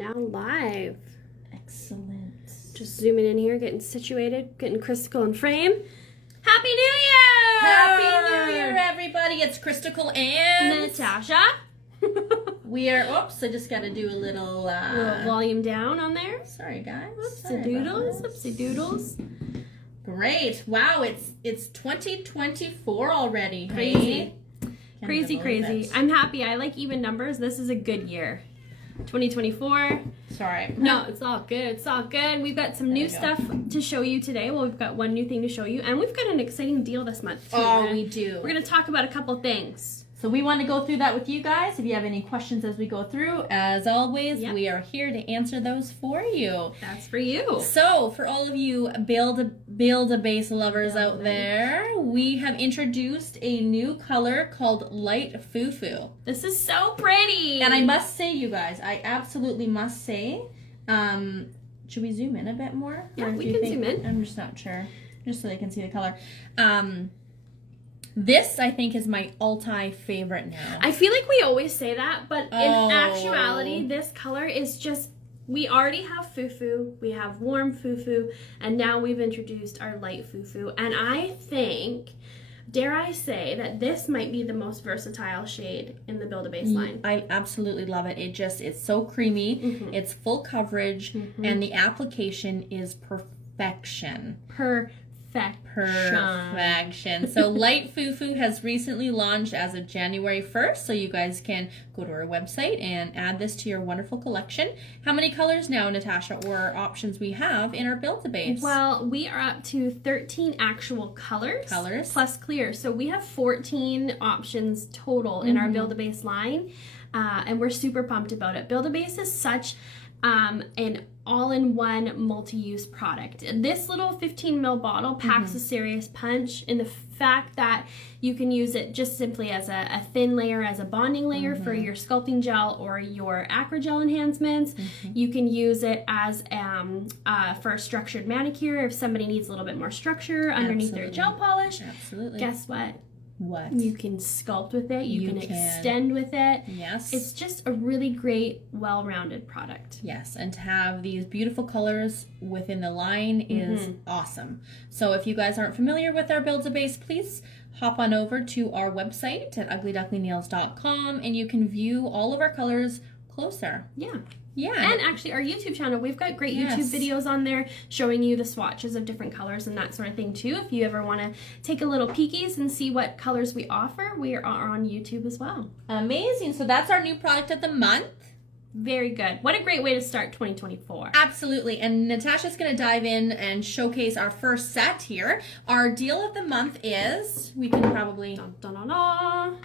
Now live. Excellent. Just zooming in here, getting situated, getting Christical in frame. Happy New Year! Happy New Year, everybody. It's Christical and Natasha. We are, oops, I just got to do a little, Little volume down on there. Sorry, guys. Oopsie doodles, oopsie doodles. Great. Wow, it's 2024 already. Crazy. Hey? Crazy. I'm happy. I like even numbers. This is a good year. 2024. Sorry. No, it's all good. It's all good. We've got some new stuff to show you today. Well, we've got one new thing to show you, and we've got an exciting deal this month, too. Oh, we do. We're going to talk about a couple things. So we want to go through that with you guys. If you have any questions as we go through, as always, Yep. we are here to answer those for you. That's for you. So, for all of you Build-A-Base lovers out there, we have introduced a new color called Light FUFU. This is so pretty. And I must say, you guys, I absolutely must say, should we zoom in a bit more? Yeah, Or we do you can think- zoom in. I'm just not sure. Just so they can see the color. This, I think, is my favorite now. I feel like we always say that, but in Oh. actuality, this color is just, we already have FUFU, we have warm FUFU, and now we've introduced our light FUFU. And I think, dare I say, that this might be the most versatile shade in the Build-A-Base line. I absolutely love it. It's so creamy. Mhm. It's full coverage, Mhm. and the application is perfection. Perfection. So Light FUFU has recently launched as of January 1st, so you guys can go to our website and add this to your wonderful collection. How many colors now, Natasha, or options we have in our Build-A-Base? Well, we are up to 13 actual colors. Plus clear. So we have 14 options total in our Build-A-Base line, and we're super pumped about it. Build-A-Base is such an all-in-one multi-use product. This little 15 ml bottle packs a serious punch in the fact that you can use it just simply as a thin layer, as a bonding layer for your sculpting gel or your acrogel enhancements. You can use it as for a structured manicure if somebody needs a little bit more structure underneath their gel polish. Absolutely. Guess what? What? You can sculpt with it. You can extend with it. Yes. It's just a really great, well-rounded product. Yes, and to have these beautiful colors within the line is awesome. So if you guys aren't familiar with our Build-A-Base, please hop on over to our website at uglyducklingnails.com and you can view all of our colors closer. Yeah. Yeah. And actually, our YouTube channel, we've got great YouTube videos on there showing you the swatches of different colors and that sort of thing, too. If you ever want to take a little peekies and see what colors we offer, we are on YouTube as well. Amazing. So that's our new product of the month. Very good. What a great way to start 2024. Absolutely. And Natasha's going to dive in and showcase our first set here. Our deal of the month is, we can probably... Dun, dun, dun, dun.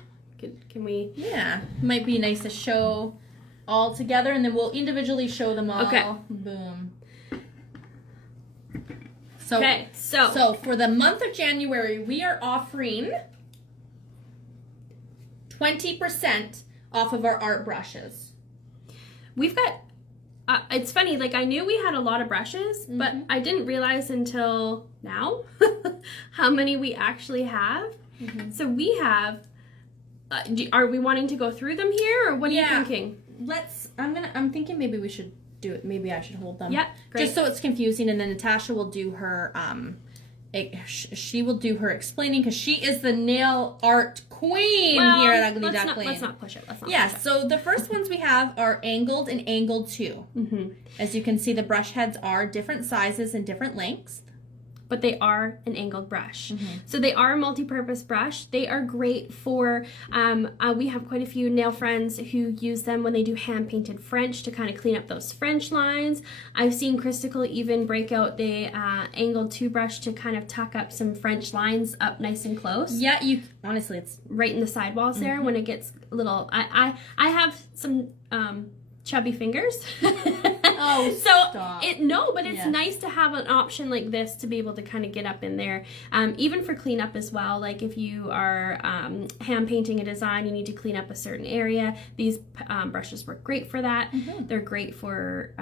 Can we... Yeah. Might be nice to show all together, and then we'll individually show them all. Okay. Boom. So for the month of January, we are offering 20% off of our art brushes. We've got, it's funny, like I knew we had a lot of brushes, but I didn't realize until now how many we actually have. So we have, are we wanting to go through them here, or what are you thinking? I'm thinking maybe we should do it. Maybe I should hold them. Yeah, great. Just so it's confusing, and then Natasha will do her, she will do her explaining, because she is the nail art queen here at Ugly Duckling. Let's not push it. Yes, so the first ones we have are angled and angled too. As you can see, the brush heads are different sizes and different lengths. But they are an angled brush. So they are a multi-purpose brush. They are great for, we have quite a few nail friends who use them when they do hand-painted French to kind of clean up those French lines. I've seen Christical even break out the angled 2 brush to kind of tuck up some French lines up nice and close. Yeah, honestly, it's right in the sidewalls there when it gets a little, I have some chubby fingers. Oh, so stop. It's nice to have an option like this to be able to kind of get up in there, even for cleanup as well. Like if you are hand painting a design, you need to clean up a certain area. These brushes work great for that. They're great for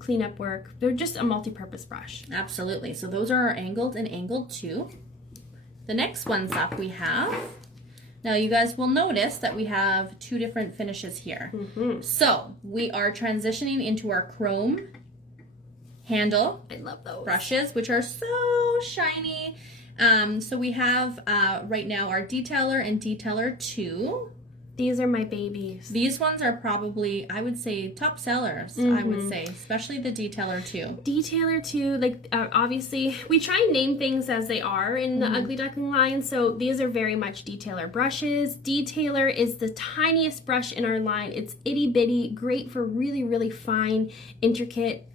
cleanup work. They're just a multi-purpose brush. Absolutely. So those are our angled and angled 2. The next ones up we have. Now you guys will notice that we have 2 different finishes here. So we are transitioning into our chrome handle. I love those brushes, which are so shiny. So we have right now our Detailer and Detailer 2. These are my babies. These ones are probably, I would say, top sellers, I would say, especially the Detailer 2. Detailer 2, like, obviously, we try and name things as they are in the Ugly Duckling line, so these are very much Detailer brushes. Detailer is the tiniest brush in our line. It's itty-bitty, great for really, really fine, intricate,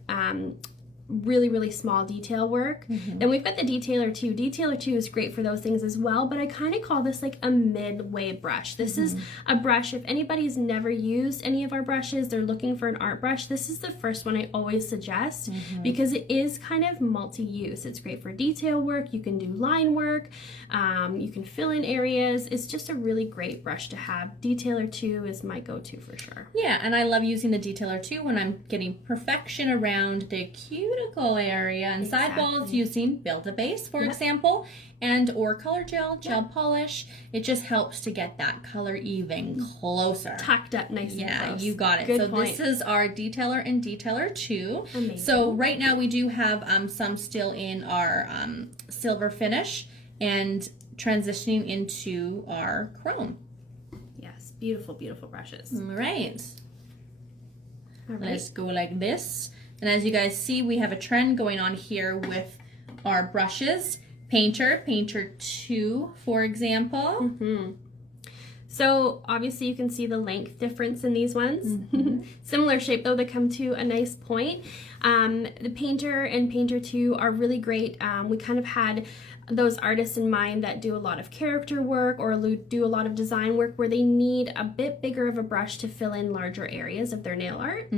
really, really small detail work. Then we've got the Detailer 2. Detailer 2 is great for those things as well, but I kind of call this like a midway brush. This is a brush, if anybody's never used any of our brushes, they're looking for an art brush, this is the first one I always suggest because it is kind of multi-use. It's great for detail work, you can do line work, you can fill in areas. It's just a really great brush to have. Detailer 2 is my go-to for sure. Yeah, and I love using the Detailer 2 when I'm getting perfection around the cuticle area and sidewalls using Build-A-Base, for example, and or color gel, gel polish. It just helps to get that color even closer. Tucked up nice and close. You got it. Good so point. This is our Detailer and Detailer 2. Amazing. So right now we do have some still in our silver finish and transitioning into our chrome. Yes, beautiful, beautiful brushes. All right. All right. Let's go like this. And as you guys see, we have a trend going on here with our brushes. Painter 2, for example. So obviously you can see the length difference in these ones. Similar shape though, they come to a nice point. The Painter and Painter 2 are really great. We kind of had those artists in mind that do a lot of character work or do a lot of design work where they need a bit bigger of a brush to fill in larger areas of their nail art.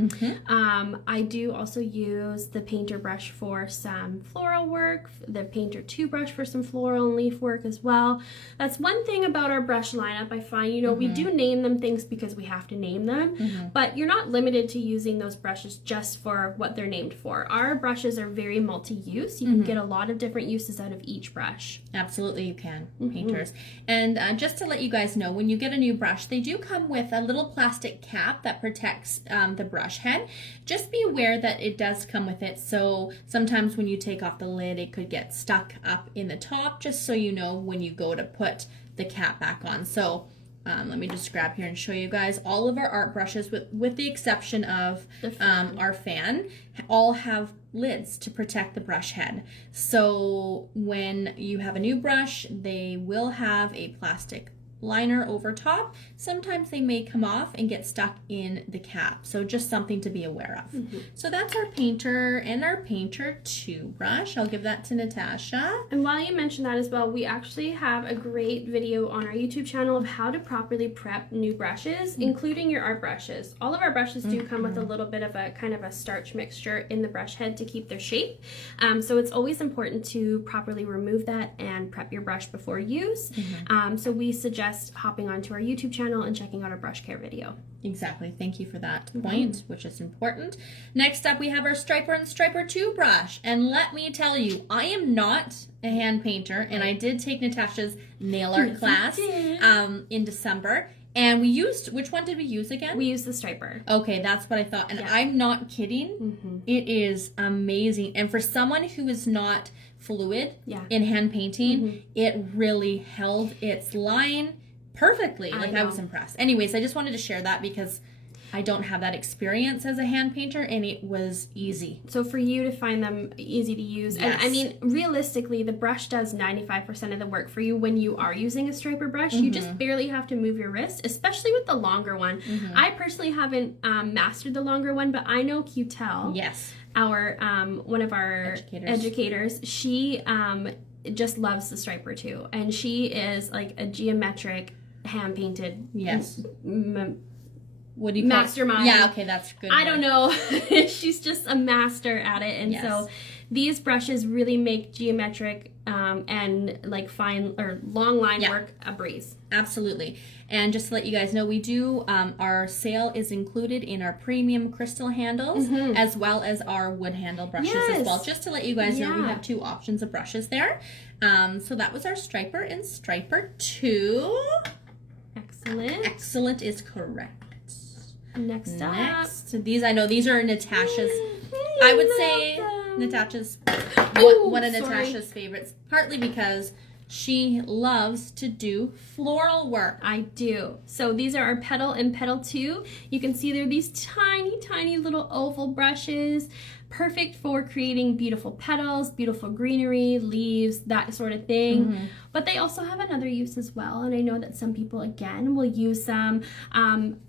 I do also use the Painter brush for some floral work, the Painter 2 brush for some floral and leaf work as well. That's one thing about our brush lineup. I find, you know, we do name them things because we have to name them, but you're not limited to using those brushes just for what they're named for. Our brushes are very multi-use. You can get a lot of different uses out of each brush. Absolutely, you can, painters. And just to let you guys know, when you get a new brush, they do come with a little plastic cap that protects the brush head. Just be aware that it does come with it, so sometimes when you take off the lid, it could get stuck up in the top, just so you know when you go to put the cap back on. So let me just grab here and show you guys. All of our art brushes, with the exception of our fan, all have lids to protect the brush head. So when you have a new brush, they will have a plastic liner over top. Sometimes they may come off and get stuck in the cap. So just something to be aware of. So that's our Painter and our Painter 2 brush. I'll give that to Natasha. And while you mention that as well, we actually have a great video on our YouTube channel of how to properly prep new brushes, including your art brushes. All of our brushes do come with a little bit of a kind of a starch mixture in the brush head to keep their shape. So it's always important to properly remove that and prep your brush before use. So we suggest hopping onto our YouTube channel and checking out our brush care video. Exactly. Thank you for that point, which is important. Next up, we have our Striper and Striper 2 brush. And let me tell you, I am not a hand painter, and I did take Natasha's nail art class in December. And we used, which one did we use again? We used the Striper. Okay, that's what I thought. And I'm not kidding. It is amazing. And for someone who is not fluid in hand painting, it really held its line perfectly. I was impressed. Anyways, I just wanted to share that because I don't have that experience as a hand painter, and it was easy. So for you to find them easy to use, and I mean, realistically, the brush does 95% of the work for you when you are using a striper brush. You just barely have to move your wrist, especially with the longer one. I personally haven't mastered the longer one, but I know Q-Tel, our one of our educators, she just loves the striper too, and she is like a geometric hand painted what do you mastermind. Yeah, okay, that's good. I don't know. She's just a master at it, and so these brushes really make geometric and like fine or long line work a breeze. Absolutely. And just to let you guys know, we do our sale is included in our premium crystal handles as well as our wood handle brushes as well. Just to let you guys know, we have 2 options of brushes there. So that was our Striper and Striper 2. Excellent. Excellent is correct. Next up. These, I know, these are Natasha's. I would say Natasha's one of Natasha's favorites, partly because she loves to do floral work. I do. So these are our petal and petal 2. You can see they're these tiny, tiny little oval brushes, perfect for creating beautiful petals, beautiful greenery, leaves, that sort of thing. Mm-hmm. But they also have another use as well. And I know that some people, again, will use them.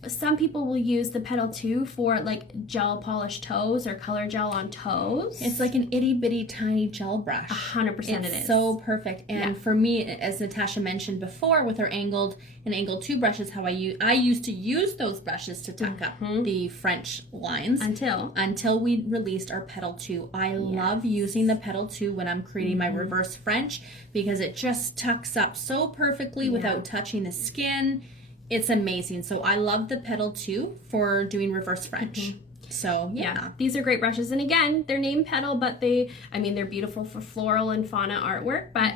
Some people will use the petal 2 for like gel polished toes or color gel on toes. It's like an itty bitty tiny gel brush. 100% it is. It's so perfect. And for me, as Natasha mentioned before with her angled 2 brushes, how I used to use those brushes to tuck up the French lines. Until we released our petal 2. I love using the petal 2 when I'm creating my reverse French because it just tucks up so perfectly without touching the skin. It's amazing. So I love the petal 2 for doing reverse French. So yeah, these are great brushes, and again, they're named petal, but they're beautiful for floral and fauna artwork, but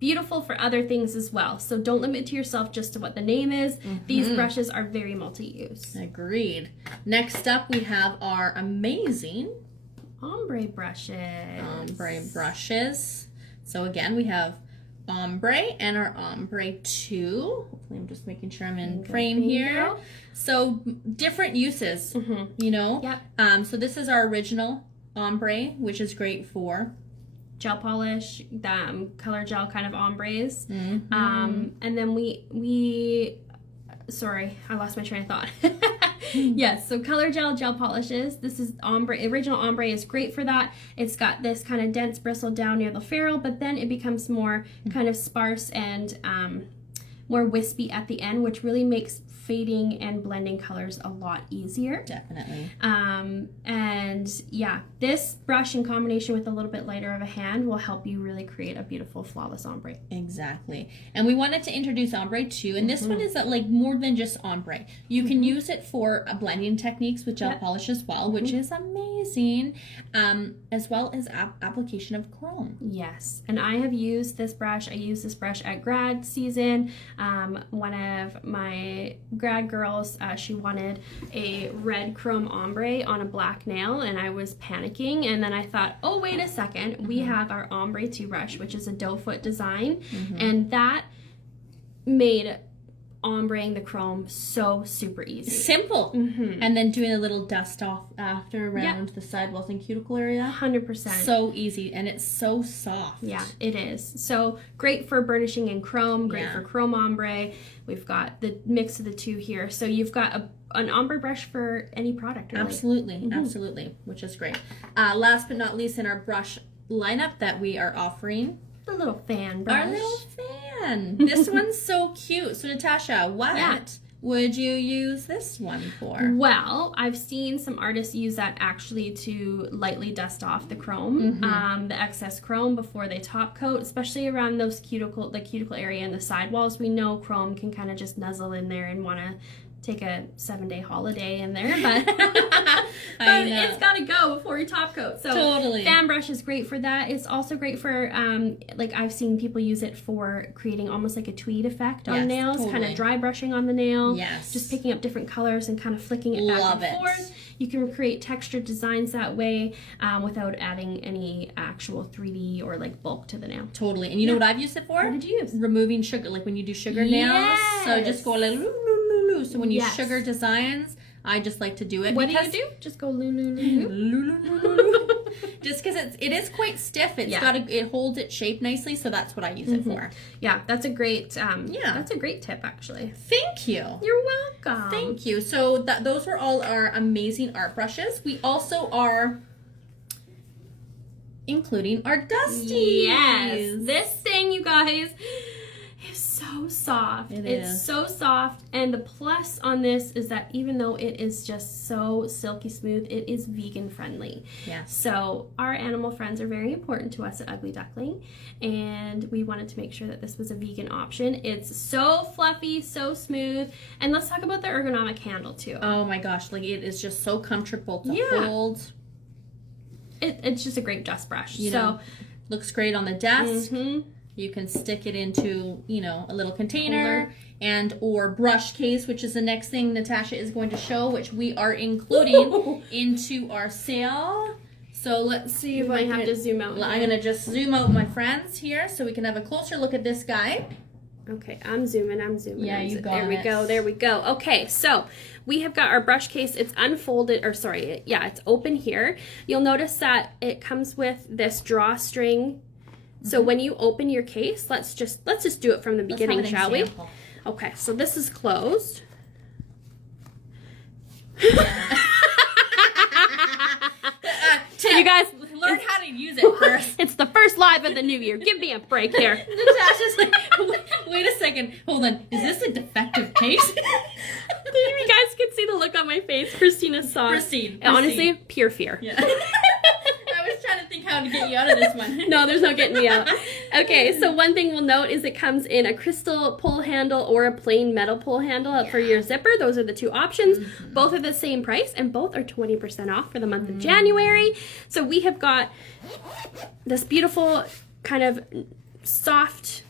beautiful for other things as well. So don't limit to yourself just to what the name is. These brushes are very multi-use. Agreed. Next up, we have our amazing ombre brushes. So again, we have ombre and our ombre 2. Hopefully I'm just making sure I'm in frame here. So different uses, you know. Yep. So this is our original ombre, which is great for gel polish, color gel kind of ombres. And then we sorry, I lost my train of thought. Yes, so color gel polishes. This is original ombre is great for that. It's got this kind of dense bristle down near the ferrule, but then it becomes more kind of sparse and more wispy at the end, which really makes fading and blending colors a lot easier. Definitely. And yeah, this brush in combination with a little bit lighter of a hand will help you really create a beautiful flawless ombre. Exactly. And we wanted to introduce ombre too, and this one is like more than just ombre. You can use it for blending techniques with gel polish as well, which is amazing, as well as application of chrome. Yes, and I have used this brush. I used this brush at grad season. One of my grad girls, she wanted a red chrome ombre on a black nail, and I was panicking, and then I thought, oh, wait a second, we have our ombre 2 brush, which is a doe foot design, and that made ombreing the chrome so super easy. Simple. And then doing a little dust off after around the sidewalls and cuticle area. 100%. So easy, and it's so soft. Yeah, it is. So great for burnishing in chrome, great for chrome ombre. We've got the mix of the two here. So you've got an ombre brush for any product, really. Absolutely, absolutely, which is great. Last but not least in our brush lineup that we are offering, the little fan brush. Our little fan. This one's so cute. So Natasha, what would you use this one for? Well, I've seen some artists use that actually to lightly dust off the chrome, the excess chrome before they top coat, especially around those cuticle area and the sidewalls. We know chrome can kind of just nuzzle in there and want to take a 7-day holiday in there, but, but it's got to go before you top coat. So totally. Fan brush is great for that. It's also great for, like I've seen people use it for creating almost like a tweed effect on nails, kind of dry brushing on the nail, just picking up different colors and kind of flicking it back and forth. You can create textured designs that way without adding any actual 3D or like bulk to the nail. Totally. And you know what I've used it for? What did you use? Removing sugar, like when you do sugar nails. So just go like so when you sugar designs, I just like to do it. What do you do? Just go loo. Just because it is quite stiff. It holds its shape nicely, so that's what I use it for. Yeah, that's a great that's a great tip actually. Thank you. You're welcome. Thank you. So those were all our amazing art brushes. We also are including our dusties. Yes, this thing, you guys, is so soft. It's so soft, and the plus on this is that even though it is just so silky smooth, it is vegan friendly. Yes. So our animal friends are very important to us at Ugly Duckling, and we wanted to make sure that this was a vegan option. It's so fluffy, so smooth, and let's talk about the ergonomic handle too. Oh my gosh, like it is just so comfortable to hold. It's just a great dust brush. You know, looks great on the desk. You can stick it into, you know, a little container and or brush case, which is the next thing Natasha is going to show, which we are including into our sale. So let's see if I have to zoom out. I'm going to just zoom out my friends here so we can have a closer look at this guy. Okay, I'm zooming. Yeah, you got it. There we go. Okay, so we have got our brush case. It's unfolded, or sorry, it's open here. You'll notice that it comes with this drawstring. So when you open your case, let's just do it from the beginning, shall we? Okay, so this is closed. You guys learn how to use it first. It's the first live of the new year. Give me a break here. Natasha's like, wait a second. Hold on. Is this a defective case? You guys can see the look on my face. Christina saw. Pristine. Honestly, pure fear. Yeah. I was trying to think how to get you out of this one. No, there's no getting me out. Okay, so one thing we'll note is it comes in a crystal pull handle or a plain metal pull handle for your zipper. Those are the two options. Mm-hmm. Both are the same price, and both are 20% off for the month of January. So we have got this beautiful kind of soft,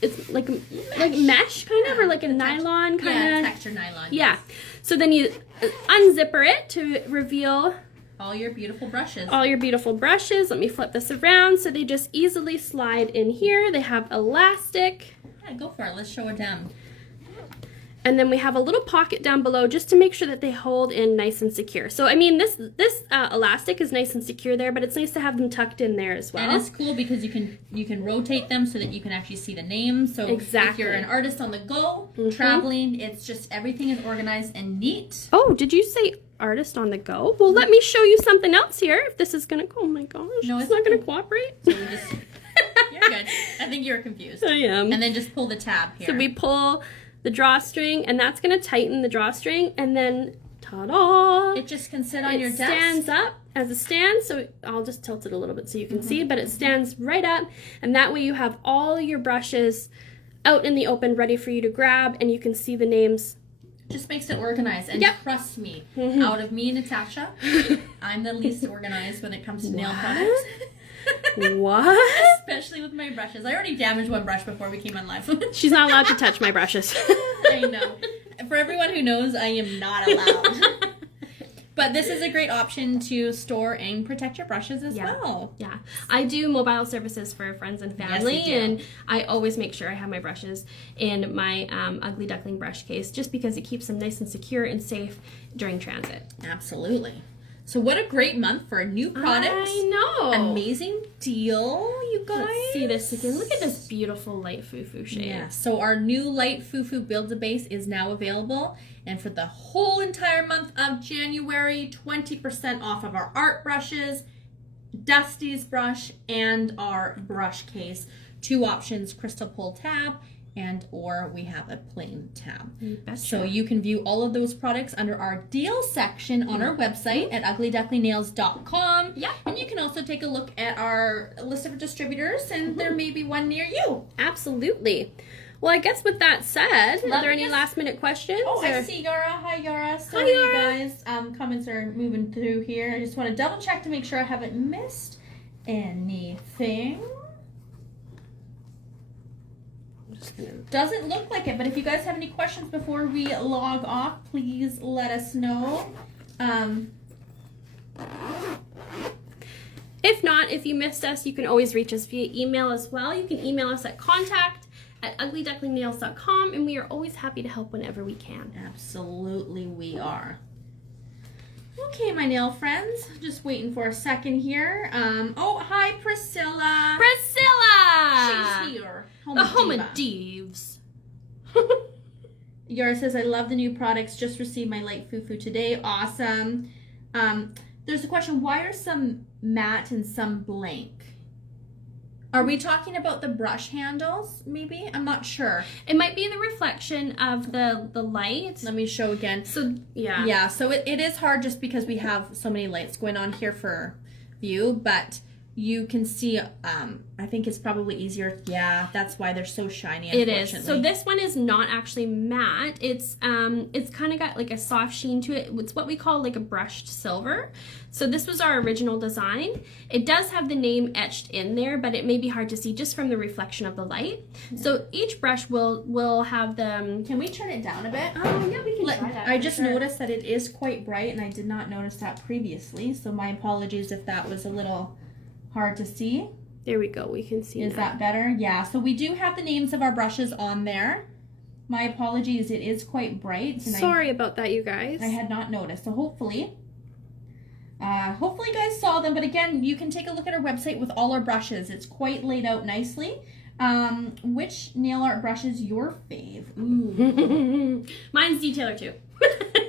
it's like mesh kind of, or like a nylon kind of. Yeah, textured nylon. Yeah. So then you unzipper it to reveal all your beautiful brushes. Let me flip this around so they just easily slide in here. They have elastic. Yeah, go for it. Let's show it down. And then we have a little pocket down below just to make sure that they hold in nice and secure. So, I mean, this elastic is nice and secure there, but it's nice to have them tucked in there as well. And it's cool because you can rotate them so that you can actually see the names. So if you're an artist on the go, traveling, it's just everything is organized and neat. Oh, did you say artist on the go? Well, let me show you something else here. If this is going to, oh my gosh, no, it's not going to cooperate. So we just, you're good. I think you're confused. I am. And then just pull the tab here. So we pull the drawstring, and that's going to tighten the drawstring, and then ta-da! It just can sit on your desk. It stands up as a stand, so I'll just tilt it a little bit so you can see, but it stands right up, and that way you have all your brushes out in the open ready for you to grab, and you can see the names. Just makes it organized, and trust me, out of me and Natasha, I'm the least organized when it comes to nail products. What? Especially with my brushes. I already damaged one brush before we came on live. She's not allowed to touch my brushes. I know. For everyone who knows, I am not allowed. But this is a great option to store and protect your brushes as well. Yeah. I do mobile services for friends and family, and I always make sure I have my brushes in my Ugly Duckling brush case just because it keeps them nice and secure and safe during transit. Absolutely. So what a great month for new products. I know. Amazing deal, you guys. Let's see this again. Look at this beautiful light FUFU shade. Yeah, so our new light FUFU Build-A-Base is now available. And for the whole entire month of January, 20% off of our art brushes, Dusty's brush, and our brush case. Two options, crystal pull tab, and or we have a plain tab. So you can view all of those products under our deal section on our website at uglyducklingnails.com. Yeah. And you can also take a look at our list of distributors, and there may be one near you. Absolutely. Well, I guess with that said, are there any last minute questions? Oh, I see Yara. Hi, Yara. So Hi, Yara. you guys, comments are moving through here. I just want to double check to make sure I haven't missed anything. Doesn't look like it, but if you guys have any questions before we log off, please let us know. If not, if you missed us, you can always reach us via email as well. You can email us at contact@uglyducklingnails.com, and we are always happy to help whenever we can. Absolutely, we are. Okay, my nail friends, just waiting for a second here. Oh, hi, Priscilla. Priscilla! She's here. The Home of Deeves. Yara says, I love the new products. Just received my light FUFU today. Awesome. There's a question, why are some matte and some blank? Are we talking about the brush handles, maybe? I'm not sure. It might be the reflection of the light. Let me show again. So, yeah. Yeah, so it is hard just because we have so many lights going on here for view, but you can see, I think it's probably easier. Yeah, that's why they're so shiny, It is. So this one is not actually matte. It's kind of got like a soft sheen to it. It's what we call like a brushed silver. So this was our original design. It does have the name etched in there, but it may be hard to see just from the reflection of the light. Yeah. So each brush will have the... Can we turn it down a bit? Oh, yeah, we can try that. I just noticed that it is quite bright, and I did not notice that previously, so my apologies if that was a little hard to see. There we go. We can see Is that better? Yeah. So we do have the names of our brushes on there. My apologies. It is quite bright. And sorry about that, you guys. I had not noticed. So hopefully you guys saw them. But again, you can take a look at our website with all our brushes. It's quite laid out nicely. Which nail art brush is your fave? Ooh. Mine's Detailer 2.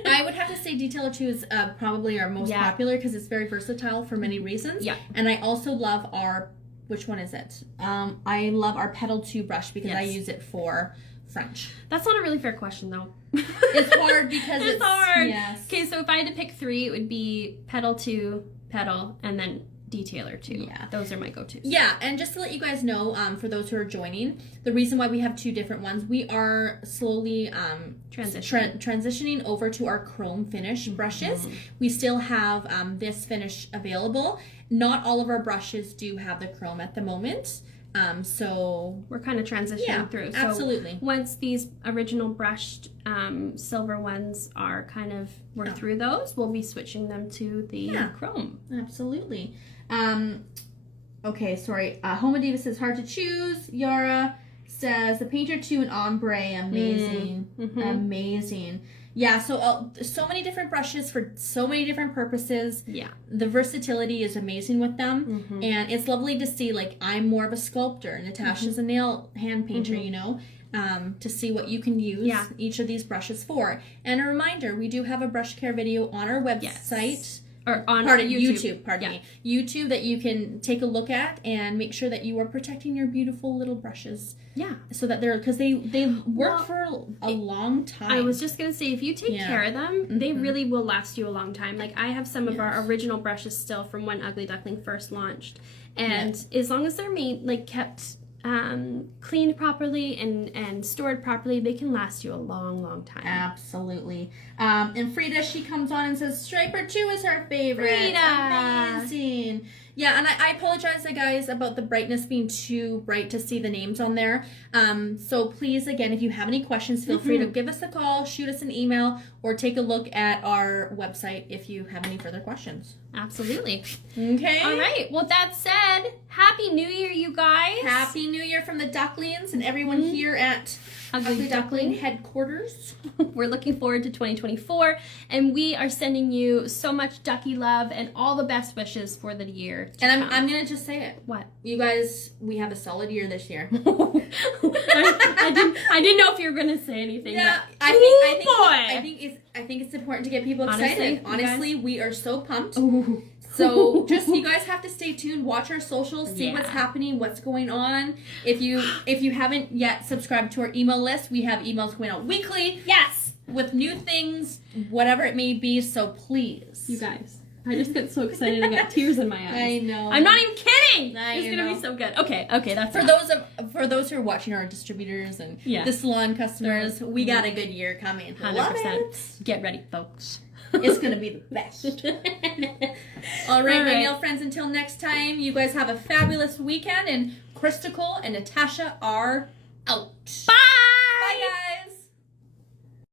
I would have to say Detailer 2 is probably our most popular because it's very versatile for many reasons. Yeah. And I also love our, which one is it? I love our Petal 2 brush because I use it for French. That's not a really fair question though. It's hard because it's hard. Yes. Okay, so if I had to pick 3, it would be Petal 2, Petal, and then Detailer 2. Yeah. Those are my go-tos. Yeah, and just to let you guys know, for those who are joining, the reason why we have 2 different ones, we are slowly transitioning over to our chrome finish brushes. We still have this finish available. Not all of our brushes do have the chrome at the moment. So we're kind of transitioning through. So absolutely. Once these original brushed silver ones are kind of, we're through those, we'll be switching them to the chrome. Absolutely. Okay, sorry. Homa Diva says hard to choose. Yara says the Painter 2 and Ombre, amazing. Amazing. Yeah, so so many different brushes for so many different purposes. Yeah. The versatility is amazing with them. And it's lovely to see, like, I'm more of a sculptor. Natasha's a nail hand painter, you know, to see what you can use each of these brushes for. And a reminder, we do have a brush care video on our website. Or on YouTube, pardon me. YouTube that you can take a look at and make sure that you are protecting your beautiful little brushes. Yeah. So that because they work for a long time. I was just going to say, if you take care of them, they really will last you a long time. Like, I have some of our original brushes still from when Ugly Duckling first launched. And as long as they're kept cleaned properly and stored properly, they can last you a long time. Absolutely. And Frida, she comes on and says Striper 2 is her favorite. Frida! Amazing. Yeah, and I apologize, guys, about the brightness being too bright to see the names on there. So please, again, if you have any questions, feel free to give us a call, shoot us an email, or take a look at our website if you have any further questions. Absolutely. Okay. All right. Well, that said, Happy New Year, you guys. Happy New Year from the Ducklings and everyone here at Ugly Duckling headquarters. We're looking forward to 2024, and we are sending you so much ducky love and all the best wishes for the year to come. I'm going to just say it. What? You guys, we have a solid year this year. I didn't know if you were going to say anything. Yeah, but, I think it's important to get people excited. Honestly, we are so pumped. Ooh. So just you guys have to stay tuned, watch our socials, see what's happening, what's going on. If you haven't yet subscribed to our email list, we have emails going out weekly. Yes, with new things, whatever it may be. So please, you guys. I just get so excited. I got tears in my eyes. I know. I'm not even kidding. It's gonna be so good. Okay, that's for those who are watching our distributors and the salon customers. We got a good year coming. 100%. Get ready, folks. It's gonna be the best. All right, my nail friends. Until next time, you guys have a fabulous weekend. And Christical and Natasha are out. Bye.